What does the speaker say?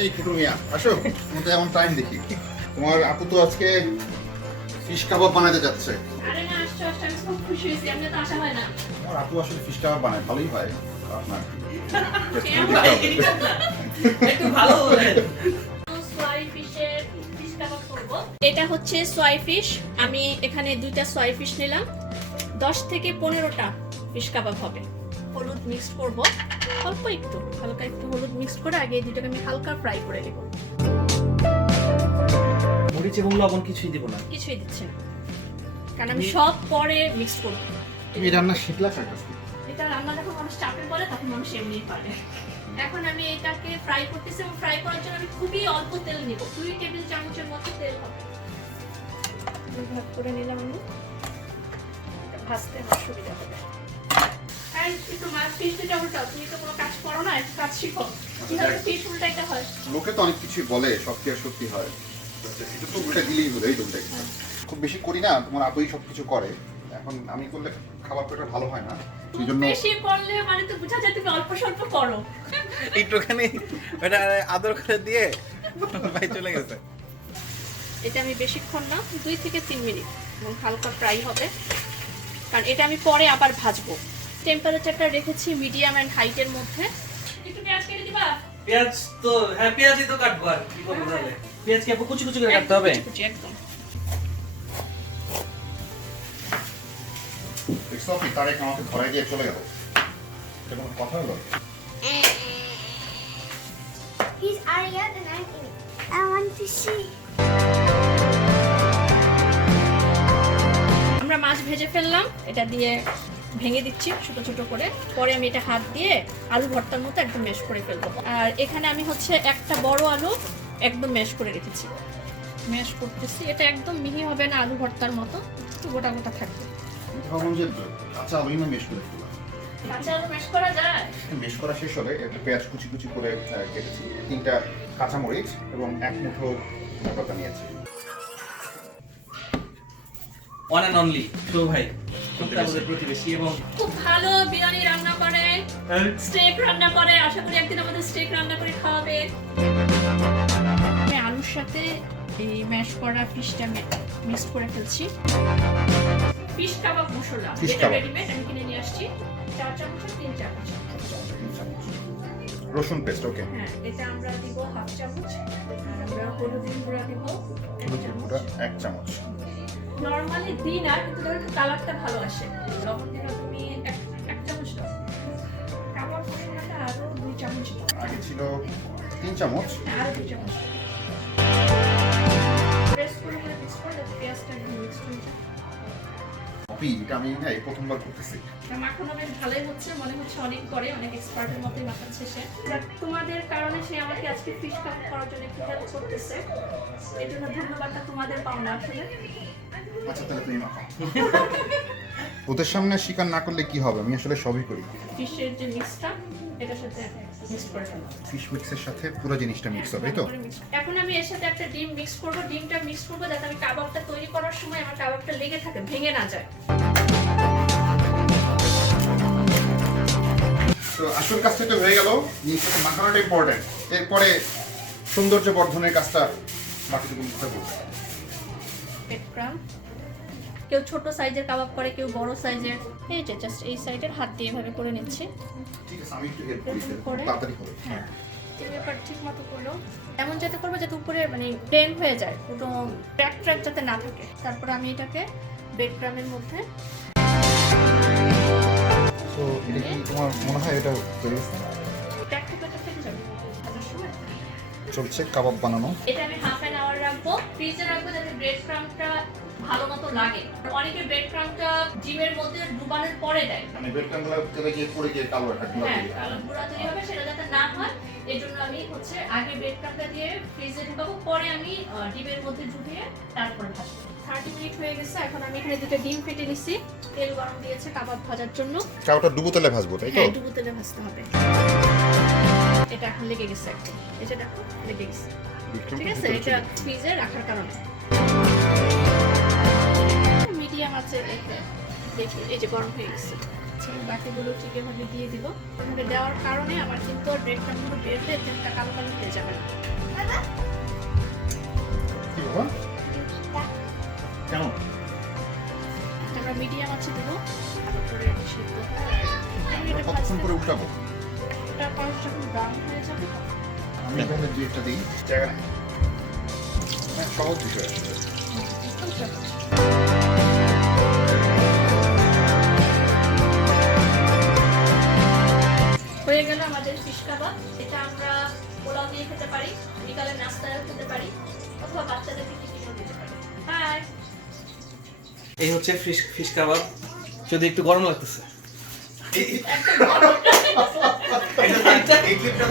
এই কুটু মিয়া আসো, তুমি তো এমন টাইম দেখি। তোমার আপু তো আজকে ফিশ কাবাব বানাতে যাচ্ছে। আরে না, আসছো আসছো, আমি খুব খুশি হয়েছি। আমি তো আশা হয় না। আমার আপু আসলে ফিশ কাবাব বানায়, ভালোই হয় আপনার। একটু ভালো বলেন। সোয়াই ফিশের ফিশ কাবাব করব। এটা হচ্ছে সোয়াই ফিশ। আমি এখানে 2টা সোয়াই ফিশ নিলাম। 10 থেকে 15টা ফিশ কাবাব হবে। হলুদ মিক্স করব, অল্প একটু, হালকা একটু হলুদ মিক্স করে আগে এই দুটোকে আমি হালকা ফ্রাই করে নেব। মরিচ এবং লবণ কিছুই দিব না। কিছুই দিচ্ছি না, কারণ আমি সব পরে মিক্স করব। তুমি রান্না শিখলা কার কাছ থেকে? এটা রান্না যখন মানুষ চাপে পড়ে তখন মানুষ এমনিই পারে। এখন আমি এটাকে ফ্রাই করতেছি এবং ফ্রাই করার জন্য আমি খুবই অল্প তেল নিব। 2 টেবিল চামচের মতো তেল হবে। দুই ভাগ করে নিলাম আমি। এটা ভাজতে আমার সুবিধা হবে। আর একটু মাছ ফিশ দিতে উল্টাও। তুমি তো কোনো কাজ করো না, একটু কাজ শিখো। কিভাবে ফিশ উল্টাইতে হয়। লোকে তো অনেক কিছুই বলে, সব কি আর সত্যি হয়? এটা তো উল্টা দিলেই হলো, এই তো উল্টা গেছে। খুব বেশি করি না, তোমার আপুই সব কিছু করে। এখন আমি করলে খাবারটা এটা ভালো হয় না, তুমি এই জন্য বেশি করলে মানে তো বোঝা যায় তুমি অল্প স্বল্প করো। একটুখানি ওটা আদর করে দিয়ে ভাই চলে গেছে। এটা আমি বেশিক্ষণ না, 2 থেকে 3 মিনিট এবং হালকা ফ্রাই হবে, কারণ এটা আমি পরে আবার ভাজবো। টেম্পারেচারটা রেখেছি মিডিয়াম এন্ড হাইটের মধ্যে। একটু পেঁয়াজ কেটে দিবা? পেঁয়াজ তো হ্যাঁ, পেঁয়াজই তো কাটবো, আর কি করবো তাহলে? পেঁয়াজ কি আপু কুচি কুচি করে কাটতে হবে? কুচি একদম। সফি তার এক আমাকে ধরাই দিয়ে চলে গেল, এটা কোনো কথা হলো? He's Arya and I'm Amy. I want to see. আমরা মাছ ভেজে ফেললাম, এটা দিয়ে ভেঙে দিচ্ছি ছোট ছোট করে। পরে আমি এটা হাত দিয়ে আলু ভর্তার মতো একদম ম্যাশ করে ফেলবো। আর এখানে আমি হচ্ছে একটা বড় আলু একদম ম্যাশ করে রেখেছি। ম্যাশ করতেছি, এটা একদম মিহি হবে না, আলু ভর্তার মতো একটু গোটা গোটা থাকবে। ভাবলাম যে কাঁচা আলুই না মেশ করে ফেললাম। কাঁচা আলু ম্যাশ করা যায়? মেশ করা শেষ হলে একটা পেঁয়াজ কুচি কুচি করে কেটেছি, 3টা কাঁচামরিচ এবং 1 মুঠো লঙ্কা নিয়েছি। ওয়ান অ্যান্ড অনলি শো ভাই, আমাদের প্রতিবেশী এবং খুব ভালো বিরিয়ানি রান্না করে, স্টেক রান্না করে। আশা করি একদিন আমাদের স্টেক রান্না করে খাওয়াবে। আমি আলুর সাথে এই ম্যাশ করা ফিশটা মিক্স করে ফেলছি। ফিশ কাবাব মশলা ফিশ যেটা কাবাব। রেডিমেড আমি কিনে নিয়ে আসছি। 4 চামচ 3 চামচ। রসুন পেস্ট, ওকে। হ্যাঁ, এটা আমরা দিব 1/2 চামচ। আর আমরা হলুদের গুঁড়া দিব 1 চামচ। 1 চামচ। নরমালি দিই না, কিন্তু ধরো একটু কালারটা ভালো আসে। লবণ দিলে তুমি 1 চামচ দাও। কাবাব মশলাটা আরো 2 চামচ দাও। আগে ছিল 3 চামচ। আরো 2 চামচ। প্রেস করে মিক্স করে পেঁয়াজটা মিক্স করে দাও। কপি এটা আমি না এই প্রথমবার করতেছি। মাখানো বেশ ভালোই হচ্ছে, মনে হচ্ছে অনেক করে, অনেক এক্সপার্টের মতোই মাখাচ্ছে সে। তোমাদের কারণে সে আমাকে আজকে ফিশ কাবাব করার জন্য একটু হেল্প করতেছে। এর জন্য ধন্যবাদটা তোমাদের পাওনা আসলে। আচ্ছা তাহলে তুমি মাখাও। ওদের সামনে স্বীকার না করলে কি হবে, আমি আসলে সবই করি। ফিশের যে মিক্সটা এটার সাথে মিক্স করে ফেলো। ফিশ মিক্সের সাথে পুরো জিনিসটা মিক্স হবে, তাই তো? এখন আমি এর সাথে একটা ডিম মিক্স করব। ডিমটা মিক্স করব যাতে আমি কাবাবটা তৈরি করার সময় আমার কাবাবটা লেগে থাকে, ভেঙে না যায়। তো আসল কাজটা তো হয়ে গেল, জিনিসটা মাখানোটা ইম্পর্টেন্ট। এরপরে সৌন্দর্য বর্ধনের কাজটা বাকিটুকু মুখে করবো। পেট্রাম কেউ ছোট সাইজের কাবাব করে, কেউ বড় সাইজের। এই যে জাস্ট এই সাইডের হাত দিয়ে এভাবে করে নিচ্ছি। ঠিক আছে, আমি একটু হেল্প করি, করে। তাড়াতাড়ি হবে। হ্যাঁ, এই ব্যাপার ঠিক মতো করলো। এমন যাতে করবো যাতে উপরে মানে প্লেন হয়ে যায়, কোনো ট্র্যাক ট্র্যাক যাতে না থাকে। তারপর আমি এটাকে ব্রেড ক্রামের মধ্যে তো এটা কি তোমার মনে হয় এটা তৈরি ট্র্যাক থেকে থেকে যাবে ভাজার সময়। চলছে কাবাব বানানো? এটা আমি হাফ অ্যান আওয়ার রাখবো, ফ্রিজে রাখবো যাতে ব্রেড ক্রামটা ভালো মতো লাগে। অনেকে ব্রেড ক্রামটা ডিমের মধ্যে ডুবানোর পরে দেয়। মানে ব্রেড ক্রামগুলো তেলে গিয়ে পড়ে গিয়ে কালো একটা গুঁড়া হ্যাঁ, তৈরি হয়। কালো গুঁড়া তৈরি হবে, সেটা যাতে না হয় এর জন্য আমি হচ্ছে আগে ব্রেড ক্রামটা দিয়ে ফ্রিজে ঢুকাবো, পরে আমি ডিমের মধ্যে ঢুকিয়ে তারপরে ভাজবো। 30 মিনিট হয়ে গেছে। এখন আমি এখানে 2টা ডিম ফেটে নিছি। তেল গরম দিয়েছে কাবাব ভাজার জন্য। চাউটা ডুবো তেলে ভাজবো, তাই তো? হ্যাঁ, ডুবো তেলে ভাজতে হবে। এটা এখন লেগে গেছে একদম, এই যে দেখো লেগে গেছে। ঠিক আছে, এটা ফ্রিজে রাখার কারণে মিডিয়াম আছে রেখে দেখি এই যে গরম হয়ে গেছে। বাকিগুলো ঠিক এভাবে দিয়ে দিব। এভাবে দেওয়ার কারণে আমার কিন্তু ব্রেড ক্রামগুলো বের হয়ে তেলটা কালো কালো হয়ে যাবে না। দেবো ভালো করে সিদ্ধ হয়। আমি এটা কতক্ষণ করে উঠাবো? এটা পাঁচ যখন ব্রাউন হয়ে যাবে তখন আমি তাহলে দুইটা দিই জায়গা নেই। হ্যাঁ, সহজ বিষয় আসলে। একদম সহজ। হয়ে গেল আমাদের ফিশ কাবাব। এটা আমরা পোলাও দিয়ে খেতে পারি, বিকালে নাস্তায় খেতে পারি, অথবা বাচ্চাদেরকে টিফিনেও দিতে পারি। বাই। এই হচ্ছে ফিশ কাবাব, যদি একটু গরম লাগতেছে। একটা গরম এই ক্লিপটা